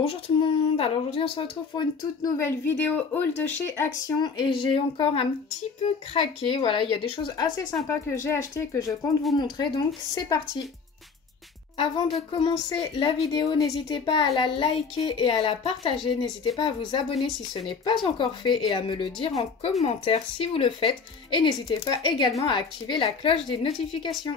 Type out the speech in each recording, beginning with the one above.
Bonjour tout le monde, alors aujourd'hui on se retrouve pour une toute nouvelle vidéo haul de chez Action et j'ai encore un petit peu craqué, voilà, il y a des choses assez sympas que j'ai achetées et que je compte vous montrer, donc c'est parti. Avant de commencer la vidéo, n'hésitez pas à la liker et à la partager, n'hésitez pas à vous abonner si ce n'est pas encore fait et à me le dire en commentaire si vous le faites et n'hésitez pas également à activer la cloche des notifications.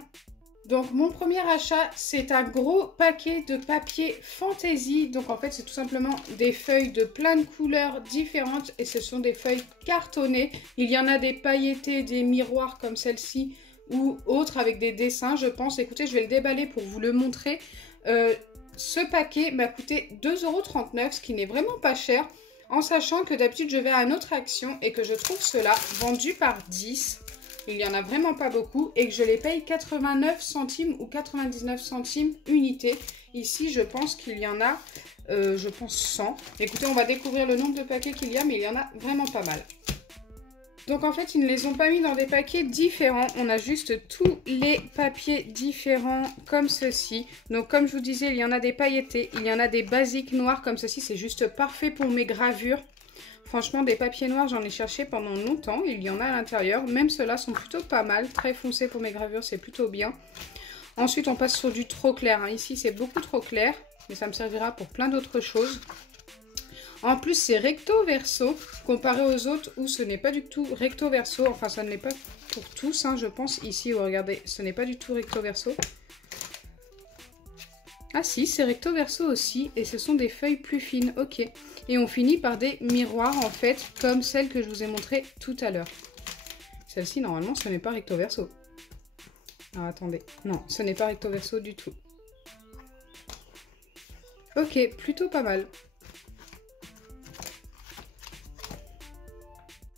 Donc mon premier achat, c'est un gros paquet de papier fantaisie. Donc en fait, c'est tout simplement des feuilles de plein de couleurs différentes et ce sont des feuilles cartonnées. Il y en a des pailletés, des miroirs comme celle-ci ou autres avec des dessins, je pense. Écoutez, je vais le déballer pour vous le montrer. Ce paquet m'a coûté 2,39 €, ce qui n'est vraiment pas cher. En sachant que d'habitude, je vais à une autre Action et que je trouve cela vendu par 10. Il n'y en a vraiment pas beaucoup et que je les paye 89 centimes ou 99 centimes unité. Ici, je pense qu'il y en a, je pense 100. Écoutez, on va découvrir le nombre de paquets qu'il y a, mais il y en a vraiment pas mal. Donc en fait, ils ne les ont pas mis dans des paquets différents. On a juste tous les papiers différents comme ceci. Donc comme je vous disais, il y en a des pailletés, il y en a des basiques noirs comme ceci. C'est juste parfait pour mes gravures. Franchement, des papiers noirs, j'en ai cherché pendant longtemps. Il y en a à l'intérieur. Même ceux-là sont plutôt pas mal. Très foncés pour mes gravures, c'est plutôt bien. Ensuite, on passe sur du trop clair. Ici, c'est beaucoup trop clair. Mais ça me servira pour plein d'autres choses. En plus, c'est recto verso. Comparé aux autres où ce n'est pas du tout recto verso. Enfin, ça ne l'est pas pour tous, je pense. Ici, regardez, ce n'est pas du tout recto verso. Ah si, c'est recto verso aussi, et ce sont des feuilles plus fines, ok. Et on finit par des miroirs en fait, comme celle que je vous ai montrée tout à l'heure. Celle-ci, normalement, ce n'est pas recto verso. Alors attendez, non, ce n'est pas recto verso du tout. Ok, plutôt pas mal.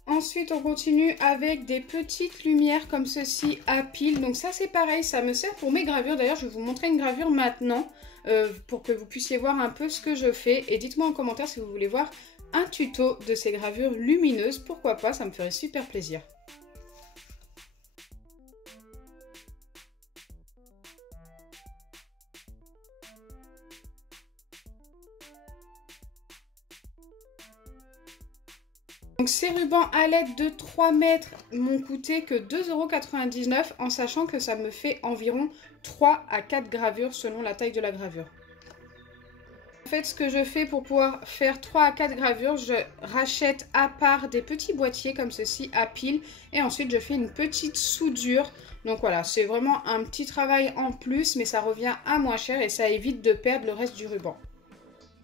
Ensuite, on continue avec des petites lumières comme ceci à pile. Donc ça, c'est pareil, ça me sert pour mes gravures. D'ailleurs, je vais vous montrer une gravure maintenant pour que vous puissiez voir un peu ce que je fais. Et dites-moi en commentaire si vous voulez voir un tuto de ces gravures lumineuses. Pourquoi pas, ça me ferait super plaisir. Donc ces rubans à LED de 3 mètres m'ont coûté que 2,99 € en sachant que ça me fait environ 3 à 4 gravures selon la taille de la gravure. En fait, ce que je fais pour pouvoir faire 3 à 4 gravures, je rachète à part des petits boîtiers comme ceci à pile et ensuite je fais une petite soudure. Donc voilà, c'est vraiment un petit travail en plus mais ça revient à moins cher et ça évite de perdre le reste du ruban.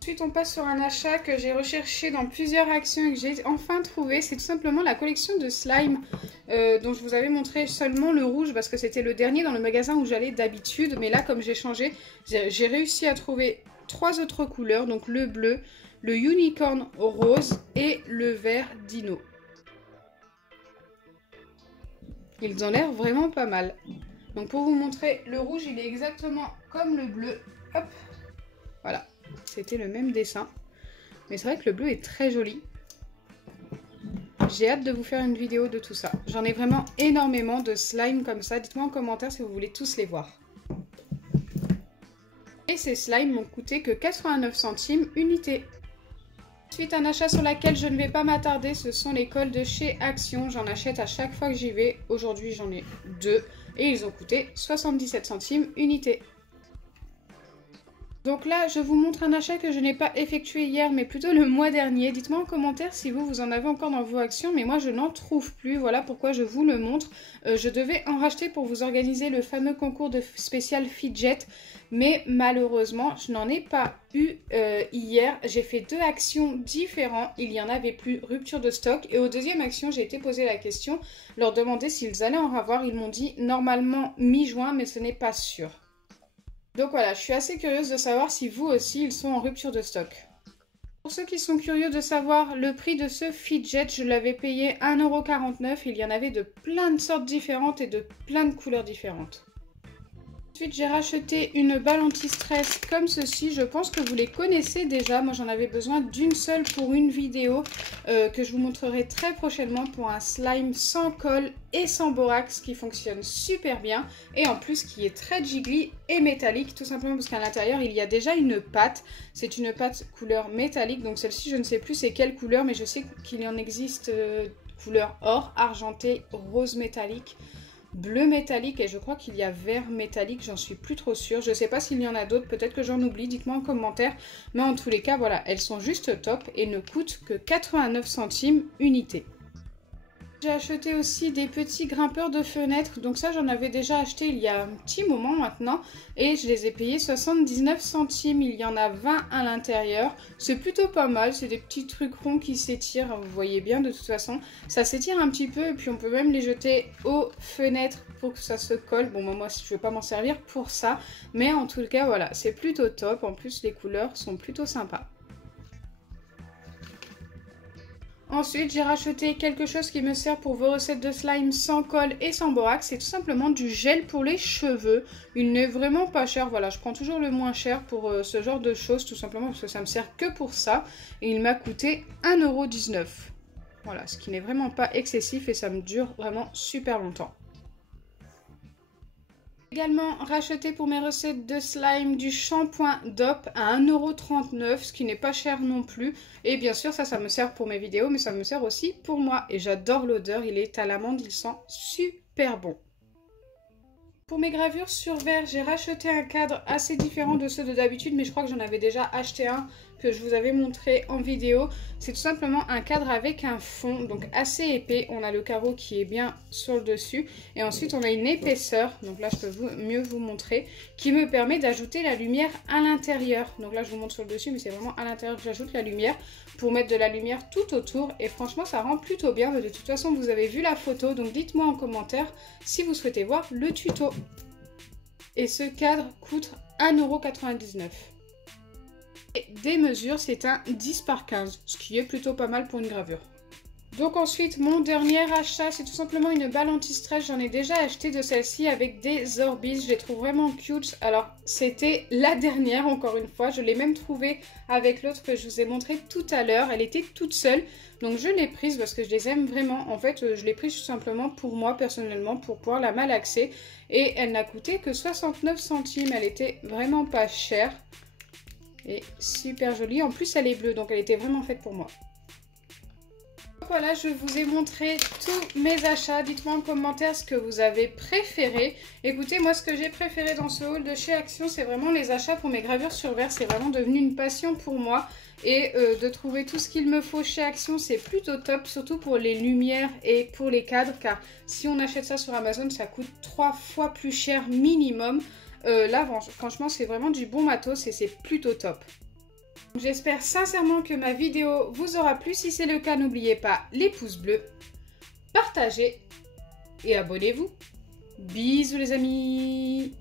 Ensuite, on passe sur un achat que j'ai recherché dans plusieurs actions et que j'ai enfin trouvé. C'est tout simplement la collection de slime dont je vous avais montré seulement le rouge parce que c'était le dernier dans le magasin où j'allais d'habitude. Mais là, comme j'ai changé, j'ai réussi à trouver 3 autres couleurs. Donc le bleu, le unicorn rose et le vert dino. Ils ont l'air vraiment pas mal. Donc pour vous montrer, le rouge, il est exactement comme le bleu. Hop, voilà. C'était le même dessin. Mais c'est vrai que le bleu est très joli. J'ai hâte de vous faire une vidéo de tout ça. J'en ai vraiment énormément de slime comme ça. Dites-moi en commentaire si vous voulez tous les voir. Et ces slimes m'ont coûté que 89 centimes unité. Ensuite, un achat sur lequel je ne vais pas m'attarder, ce sont les cols de chez Action. J'en achète à chaque fois que j'y vais. Aujourd'hui, j'en ai 2 et ils ont coûté 77 centimes unité. Donc là, je vous montre un achat que je n'ai pas effectué hier, mais plutôt le mois dernier. Dites-moi en commentaire si vous en avez encore dans vos actions, mais moi je n'en trouve plus. Voilà pourquoi je vous le montre. Je devais en racheter pour vous organiser le fameux concours de spécial Fidget, mais malheureusement, je n'en ai pas eu hier. J'ai fait 2 actions différentes, il n'y en avait plus, rupture de stock. Et aux deuxième action, j'ai été poser la question, leur demander s'ils allaient en avoir. Ils m'ont dit normalement mi-juin, mais ce n'est pas sûr. Donc voilà, je suis assez curieuse de savoir si vous aussi, ils sont en rupture de stock. Pour ceux qui sont curieux de savoir le prix de ce Fidget, je l'avais payé 1,49 €. Il y en avait de plein de sortes différentes et de plein de couleurs différentes. Ensuite, j'ai racheté une balle anti-stress comme ceci. Je pense que vous les connaissez déjà. Moi, j'en avais besoin d'une seule pour une vidéo que je vous montrerai très prochainement pour un slime sans colle et sans borax qui fonctionne super bien. Et en plus, qui est très jiggly et métallique, tout simplement parce qu'à l'intérieur, il y a déjà une pâte. C'est une pâte couleur métallique. Donc celle-ci, je ne sais plus c'est quelle couleur, mais je sais qu'il en existe couleur or, argenté, rose métallique, bleu métallique et je crois qu'il y a vert métallique, j'en suis plus trop sûre. Je sais pas s'il y en a d'autres, peut-être que j'en oublie, dites-moi en commentaire. Mais en tous les cas, voilà, elles sont juste top et ne coûtent que 89 centimes unité. J'ai acheté aussi des petits grimpeurs de fenêtres, donc ça j'en avais déjà acheté il y a un petit moment maintenant et je les ai payés 79 centimes, il y en a 20 à l'intérieur, c'est plutôt pas mal, c'est des petits trucs ronds qui s'étirent, vous voyez bien de toute façon, ça s'étire un petit peu et puis on peut même les jeter aux fenêtres pour que ça se colle. Bon moi je vais pas m'en servir pour ça, mais en tout cas voilà, c'est plutôt top, en plus les couleurs sont plutôt sympas. Ensuite, j'ai racheté quelque chose qui me sert pour vos recettes de slime sans colle et sans borax. C'est tout simplement du gel pour les cheveux. Il n'est vraiment pas cher. Voilà, je prends toujours le moins cher pour ce genre de choses, tout simplement parce que ça me sert que pour ça. Et il m'a coûté 1,19 €. Voilà, ce qui n'est vraiment pas excessif et ça me dure vraiment super longtemps. Également racheté pour mes recettes de slime du shampoing DOP à 1,39 €, ce qui n'est pas cher non plus. Et bien sûr ça me sert pour mes vidéos, mais ça me sert aussi pour moi. Et j'adore l'odeur, il est à l'amande, il sent super bon. Pour mes gravures sur verre, j'ai racheté un cadre assez différent de ceux de d'habitude, mais je crois que j'en avais déjà acheté un que je vous avais montré en vidéo. C'est tout simplement un cadre avec un fond, donc assez épais. On a le carreau qui est bien sur le dessus. Et ensuite, on a une épaisseur, donc là, je peux mieux vous montrer, qui me permet d'ajouter la lumière à l'intérieur. Donc là, je vous montre sur le dessus, mais c'est vraiment à l'intérieur que j'ajoute la lumière pour mettre de la lumière tout autour. Et franchement, ça rend plutôt bien. De toute façon, vous avez vu la photo, donc dites-moi en commentaire si vous souhaitez voir le tuto. Et ce cadre coûte 1,99 €. Et des mesures, c'est un 10 par 15, ce qui est plutôt pas mal pour une gravure. Donc ensuite, mon dernier achat, c'est tout simplement une balle anti-stress. J'en ai déjà acheté de celle-ci avec des Orbis. Je les trouve vraiment cute. Alors, c'était la dernière, encore une fois. Je l'ai même trouvée avec l'autre que je vous ai montré tout à l'heure. Elle était toute seule. Donc je l'ai prise parce que je les aime vraiment. En fait, je l'ai prise tout simplement pour moi, personnellement, pour pouvoir la malaxer. Et elle n'a coûté que 69 centimes. Elle était vraiment pas chère. Et super jolie. En plus, elle est bleue, donc elle était vraiment faite pour moi. Voilà, je vous ai montré tous mes achats. Dites-moi en commentaire ce que vous avez préféré. Écoutez, moi ce que j'ai préféré dans ce haul de chez Action, c'est vraiment les achats pour mes gravures sur verre. C'est vraiment devenu une passion pour moi. Et de trouver tout ce qu'il me faut chez Action, c'est plutôt top. Surtout pour les lumières et pour les cadres. Car si on achète ça sur Amazon, ça coûte 3 fois plus cher minimum. Là, franchement, c'est vraiment du bon matos et c'est plutôt top. J'espère sincèrement que ma vidéo vous aura plu. Si c'est le cas, n'oubliez pas les pouces bleus, partagez et abonnez-vous. Bisous les amis!